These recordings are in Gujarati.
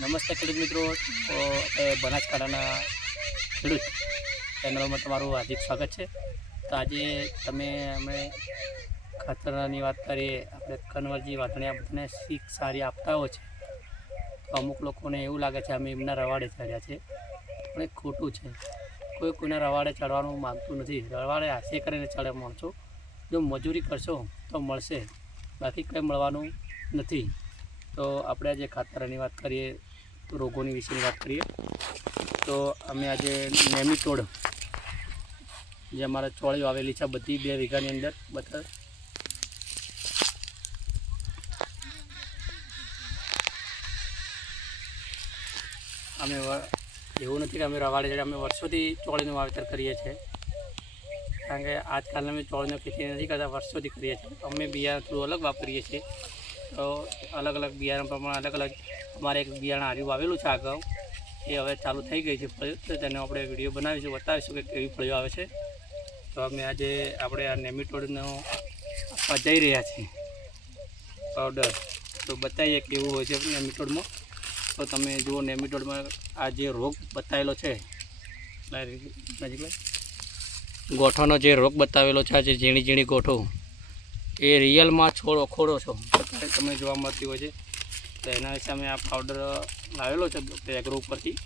નમસ્તે ખેડૂત મિત્રો. તો આપણે બનાસકાંઠાના ખેડૂત ચેનલમાં તમારું હાર્દિક સ્વાગત છે. તો આજે તમે અમે ખાતરની વાત કરીએ, આપણે કન્વરજી વાતણિયા બધાને શીખ સારી આપતા હોય છે. તો અમુક લોકોને એવું લાગે છે અમે એમના રવાડે ચડ્યા છે. પણ એ ખોટું છે. કોઈ કોઈના રવાડે ચડવાનું માગતું નથી. રવાડે હાસ્ય કરીને ચડે માણસો. જો મજૂરી કરશો તો મળશે. બાકી કંઈ મળવાનું નથી. તો આપણે આજે ખાતરની વાત કરીએ, રોગોની વિશેની વાત કરીએ. તો અમે આજે નેમિટોડ, જે અમારા ચોળી આવેલી છે, બધી બે વીઘાની અંદર બધા અમે એવું નથી કે અમે રવાડે ચડ્યા અમે વર્ષોથી ચોળીનું વાવેતર કરીએ છીએ. કારણ કે આજકાલ અમે ચોળીનો ખેતી નથી કરતા, વર્ષોથી કરીએ છીએ. અમે બિયારણ થોડું અલગ વાપરીએ છીએ. તો અલગ અલગ બિયારણ પ્રમાણે અલગ અલગ અમારે એક બિયારણ હાર્યું વાવેલું છે આગળ. એ હવે ચાલુ થઈ ગઈ છે ફળિયું. તો તેનો આપણે વીડિયો બનાવીશું, બતાવીશું કે કેવી ફળિયો આવે છે. તો અમે આજે આપણે આ નેમિટોડનો આપવા જઈ રહ્યા છીએ. પાવડર. તો બતાવીએ કેવું હોય છે નેમિટોડમાં. તો તમે જુઓ નેમિટોડમાં આ જે રોગ બતાવેલો છે નજીક ગોઠોનો જે રોગ બતાવેલો છે, આ જે ઝીણી ઝીણી ગોઠો. એ રિયલમાં છોડ અખોડો છો. તમને જોવા મળતી હોય છે. તો એના અમે આ પાવડર લાવેલો છે એગ્રો ઉપરથી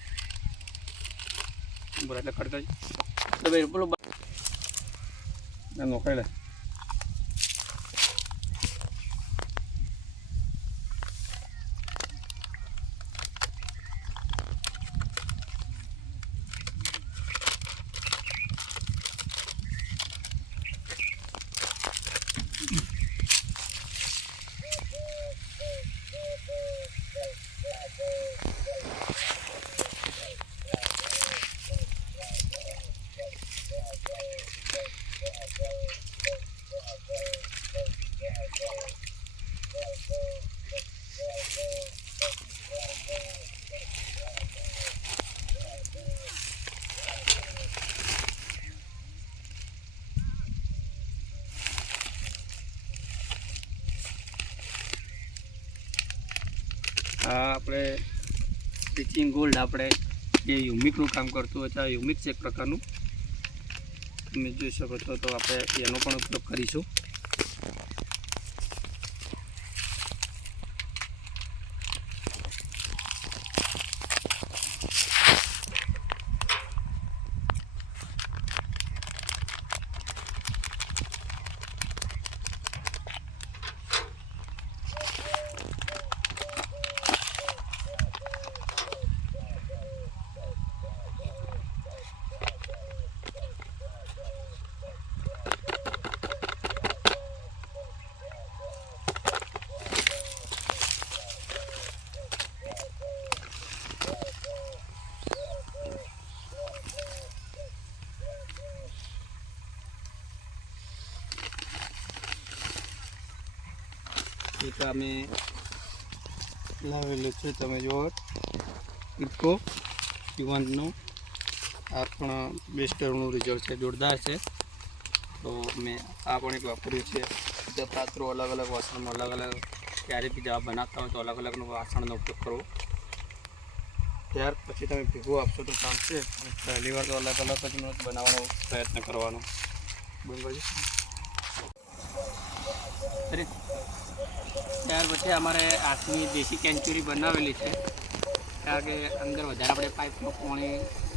બોલો એટલે ભાઈ બોલો નોખાઈ લે. આપણે ટીચિંગ ગોલ્ડ આપણે જે યુમિકનું કામ કરતું હોય છે, આ યુમિક છે એક પ્રકારનું. તમે જોઈ શકો છો તો આપણે એનો પણ ઉપયોગ કરીશું. એક અમે લાવેલું છે, તમે જુઓ. ઇકો યુવાનનું આ પણ બેસ્ટરનું રિઝલ્ટ છે, જોરદાર છે. તો મેં આ પણ એક વાપર્યું છે. બધા પાત્રો અલગ અલગ વાસણમાં અલગ અલગ ક્યારે બી દવા બનાવતા હોય તો અલગ અલગનું વાસણનો ઉપયોગ કરવો ત્યાર પછી તમે ભેગું આપશો તો ચાલશે. પહેલી વાર તો અલગ અલગ જ બનાવવાનો પ્રયત્ન કરવાનો. બરાબર? ત્યાર પછી અમારે હાથની દેશી કેન્ચુરી બનાવેલી છે. કારણ કે અંદર વધારે આપણે પાઇપમાં પાણી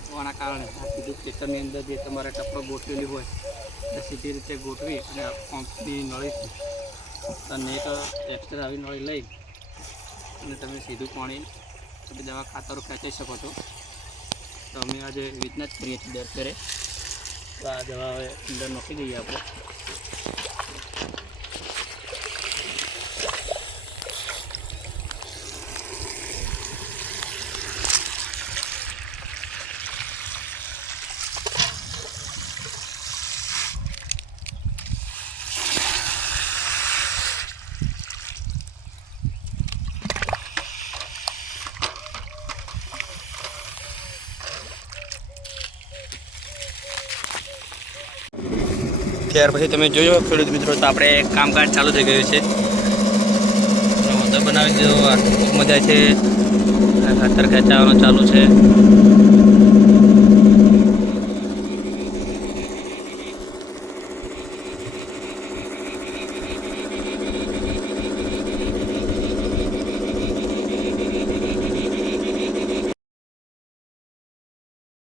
હોવાના કારણે સીધું ખેતરની અંદર જે તમારે ટપરો ગોઠવેલી હોય, એ સીધી રીતે ગોઠવી અને પંપની નળીથી અને એક એક્સ્ટ્રા આવી નળી લઈ અને તમે સીધું પાણી દવા ખાતરો ખેંચી શકો છો. તો અમે આજે એવી રીતના જ કરીએ છીએ. દર ફેરે તો આ દવા હવે અંદર નાખી દઈએ આપણે. ત્યાર પછી તમે જોયો ખેડૂત મિત્રો, તો આપણે કામકાજ ચાલુ થઈ ગયું છે. ખાતર બનાવી દીધો મજા છે. ખાતર ખેંચાવાનું ચાલુ છે.